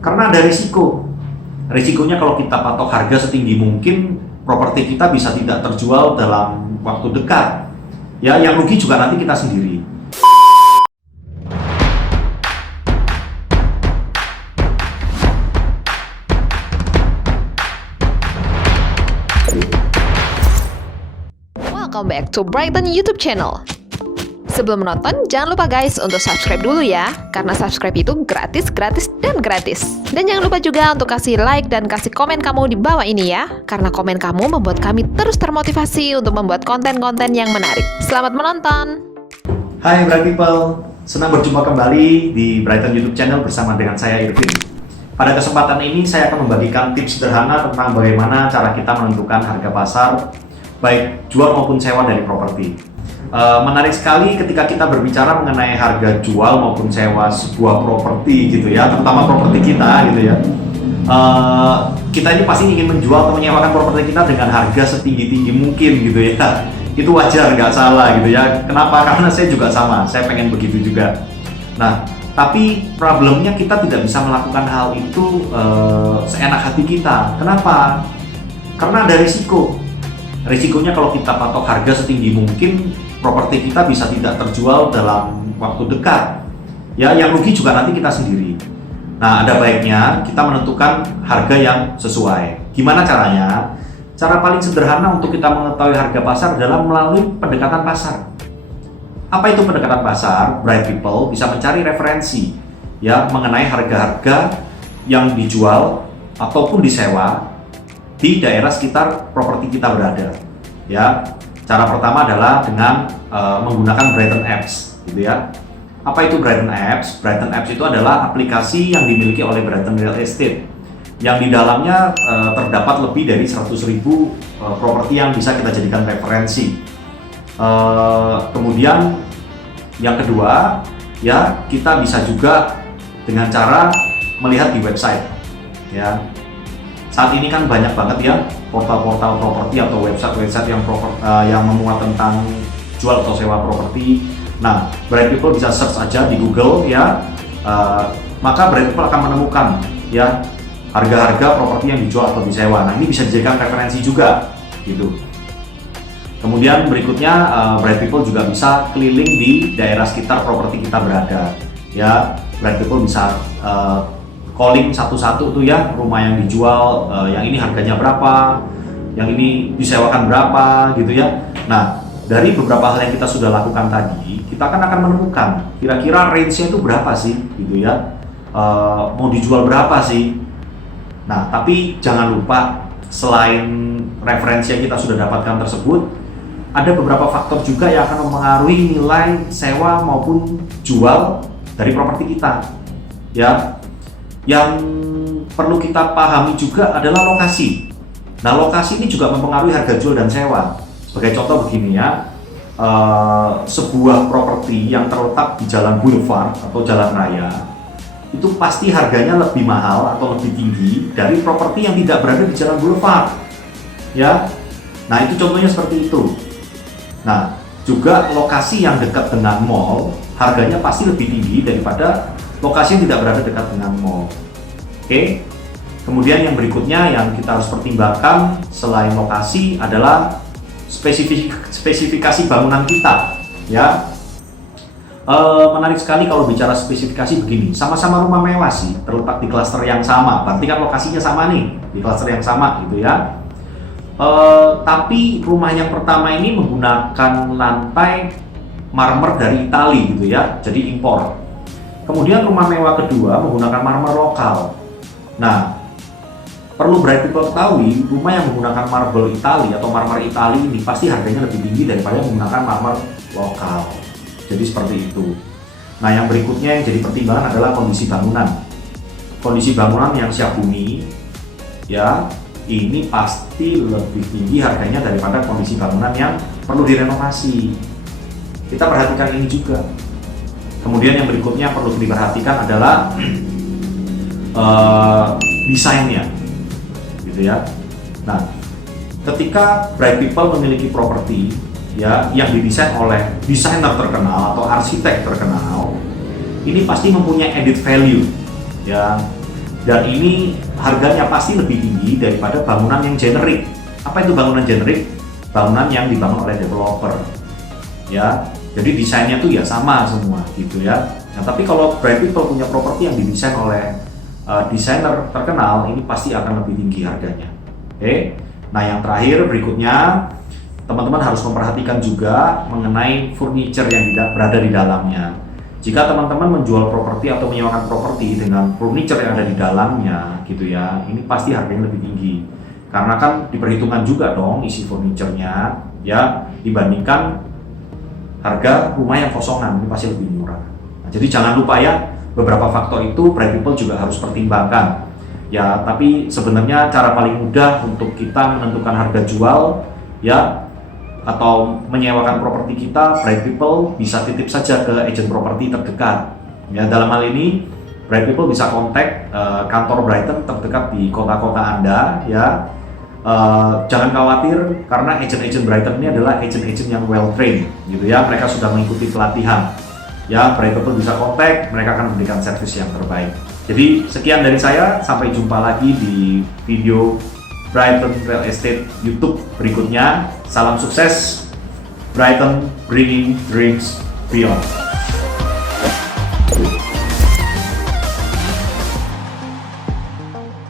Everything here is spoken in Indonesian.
Karena ada risiko. Risikonya kalau kita patok harga setinggi mungkin, properti kita bisa tidak terjual dalam waktu dekat. Ya, yang rugi juga nanti kita sendiri. Welcome back to Brighton YouTube channel. Sebelum menonton, jangan lupa guys untuk subscribe dulu ya, karena subscribe itu gratis, dan gratis. Dan jangan lupa juga untuk kasih like dan kasih komen kamu di bawah ini ya, karena komen kamu membuat kami terus termotivasi untuk membuat konten-konten yang menarik. Selamat menonton! Hai Bright People, senang berjumpa kembali di Brighton YouTube channel bersama dengan saya Irvin. Pada kesempatan ini saya akan membagikan tips sederhana tentang bagaimana cara kita menentukan harga pasar baik jual maupun sewa dari properti. Menarik sekali ketika kita berbicara mengenai harga jual maupun sewa sebuah properti gitu ya, terutama properti kita gitu ya. Kita ini pasti ingin menjual atau menyewakan properti kita dengan harga setinggi-tinggi mungkin gitu ya. Itu wajar, nggak salah gitu ya. Kenapa? Karena saya juga sama, saya pengen begitu juga. Nah, tapi problemnya kita tidak bisa melakukan hal itu seenak hati kita. Kenapa? Karena ada risiko. Risikonya kalau kita patok harga setinggi mungkin, properti kita bisa tidak terjual dalam waktu dekat. Ya, yang rugi juga nanti kita sendiri. Nah, ada baiknya kita menentukan harga yang sesuai. Gimana caranya? Cara paling sederhana untuk kita mengetahui harga pasar adalah melalui pendekatan pasar. Apa itu pendekatan pasar? Bright People bisa mencari referensi ya mengenai harga-harga yang dijual ataupun disewa di daerah sekitar properti kita berada. Ya, cara pertama adalah dengan menggunakan Brighton Apps, gitu ya. Apa itu Brighton Apps? Brighton Apps itu adalah aplikasi yang dimiliki oleh Brighton Real Estate, yang di dalamnya terdapat lebih dari 100.000 properti yang bisa kita jadikan referensi. Kemudian yang kedua, ya kita bisa juga dengan cara melihat di website, ya. Saat ini kan banyak banget ya portal-portal properti atau website-website yang memuat tentang jual atau sewa properti. Nah, Bright People bisa search aja di Google ya, maka Bright People akan menemukan ya harga-harga properti yang dijual atau disewa. Nah, ini bisa dijadikan referensi juga, gitu. Kemudian berikutnya Bright People juga bisa keliling di daerah sekitar properti kita berada. Ya, Bright People bisa calling satu-satu tuh ya, rumah yang dijual, yang ini harganya berapa, yang ini disewakan berapa gitu ya. Nah, dari beberapa hal yang kita sudah lakukan tadi, kita akan menemukan kira-kira range-nya itu berapa sih gitu ya, mau dijual berapa sih. Nah, tapi jangan lupa selain referensi yang kita sudah dapatkan tersebut, ada beberapa faktor juga yang akan mempengaruhi nilai sewa maupun jual dari properti kita ya. Yang perlu kita pahami juga adalah lokasi. Nah, lokasi ini juga mempengaruhi harga jual dan sewa. Sebagai contoh begini ya, sebuah properti yang terletak di jalan boulevard atau jalan raya, itu pasti harganya lebih mahal atau lebih tinggi dari properti yang tidak berada di jalan boulevard. Ya, nah itu contohnya seperti itu. Nah, juga lokasi yang dekat dengan mall, harganya pasti lebih tinggi daripada lokasi yang tidak berada dekat dengan mall. Oke. Kemudian yang berikutnya yang kita harus pertimbangkan selain lokasi adalah spesifikasi bangunan kita. Ya. Menarik sekali kalau bicara spesifikasi begini. Sama-sama rumah mewah sih, terletak di klaster yang sama. Berarti kan lokasinya sama nih, di klaster yang sama gitu ya. Tapi rumah yang pertama ini menggunakan lantai marmer dari Italia gitu ya, jadi impor. Kemudian rumah mewah kedua menggunakan marmer lokal. Nah, perlu Bright People ketahui, rumah yang menggunakan marble Italia atau marmer Italia ini pasti harganya lebih tinggi daripada menggunakan marmer lokal. Jadi seperti itu. Nah, yang berikutnya yang jadi pertimbangan adalah kondisi bangunan. Kondisi bangunan yang siap huni, ya, ini pasti lebih tinggi harganya daripada kondisi bangunan yang perlu direnovasi. Kita perhatikan ini juga. Kemudian yang berikutnya perlu diperhatikan adalah desainnya, gitu ya. Nah, ketika Bright People memiliki properti ya yang didesain oleh desainer terkenal atau arsitek terkenal, ini pasti mempunyai added value ya. dan ini harganya pasti lebih tinggi daripada bangunan yang generik. Apa itu bangunan generik? Bangunan yang dibangun oleh developer, ya. Jadi desainnya tuh ya sama semua gitu ya. Nah, tapi kalau Bright People punya properti yang didesain oleh desainer terkenal, ini pasti akan lebih tinggi harganya. Oke. Nah, yang terakhir berikutnya, teman-teman harus memperhatikan juga mengenai furniture yang berada di dalamnya. Jika teman-teman menjual properti atau menyewakan properti dengan furniture yang ada di dalamnya gitu ya, ini pasti harganya lebih tinggi. Karena kan diperhitungkan juga dong isi furniture-nya ya, dibandingkan harga rumah yang kosongan, ini pasti lebih murah. Nah, jadi jangan lupa ya, beberapa faktor itu Bright People juga harus pertimbangkan. Ya, tapi sebenarnya cara paling mudah untuk kita menentukan harga jual ya atau menyewakan properti kita, Bright People bisa titip saja ke agen properti terdekat. Ya, dalam hal ini Bright People bisa kontak kantor Brighton terdekat di kota-kota Anda ya. Jangan khawatir karena agent-agent Brighton ini adalah agent-agent yang well trained gitu ya, mereka sudah mengikuti pelatihan ya. Bright People bisa kontak, mereka akan memberikan servis yang terbaik. Jadi sekian dari saya, sampai jumpa lagi di video Brighton Real Estate YouTube berikutnya. Salam sukses, Brighton bringing dreams beyond.